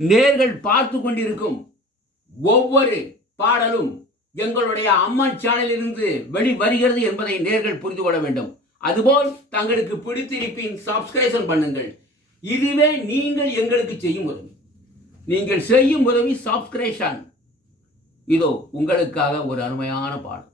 நேர்கள் பார்த்து கொண்டிருக்கும் ஒவ்வொரு பாடலும் எங்களுடைய அம்மன் சேனலிலிருந்து வெளிவருகிறது என்பதை நேர்கள் புரிந்து கொள்ள வேண்டும். அதுபோல் தங்களுக்கு பிடித்திருப்பின் சப்ஸ்கிரைப் பண்ணுங்கள். இதுவே நீங்கள் எங்களுக்கு செய்யும் உதவி. நீங்கள் செய்யும் உதவி சப்ஸ்கிரிப்ஷன். இதோ உங்களுக்காக ஒரு அருமையான பாடல்.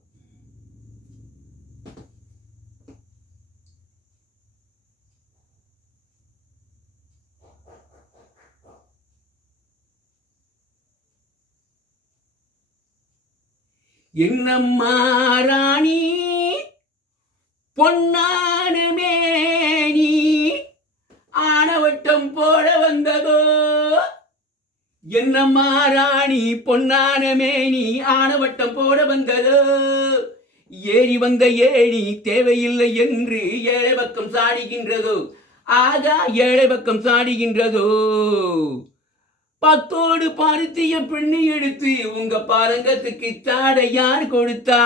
என்னம்மா ராணி பொன்னான மேனி ஆனவட்டம் போட வந்ததோ. என்னம்மா ராணி பொன்னான மேனி ஆனவட்டம் போட வந்ததோ. ஏறி வந்த ஏணி தேவையில்லை என்று ஏழை பக்கம் சாடுகின்றதோ. ஆகா ஏழை பக்கம் சாடுகின்றதோ. பத்தோடு பருத்திய பெண்ணி எடுத்து உங்க பாரங்கத்துக்கு தாடை யார் கொடுத்தா.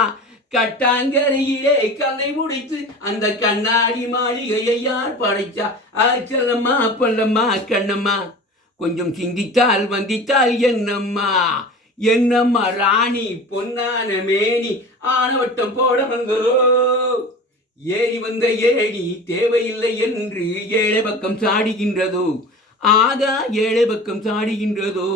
கட்டாங்கரையிலே கல்லை முடித்து அந்த கண்ணாடி மாளிகையை யார் படைச்சா. செல்லம்மா பல்லம்மா கண்ணம்மா கொஞ்சம் சிந்தித்தால் வந்தித்தால் என்னம்மா. என்னம்மா ராணி பொன்னான மேனி ஆனவட்டம் போட வந்ததோ. ஏறி வந்த ஏணி தேவையில்லை என்று ஏழை பக்கம் சாடுகின்றதோ. ஆகா ஏழை பக்கம் சாடுகின்றதோ.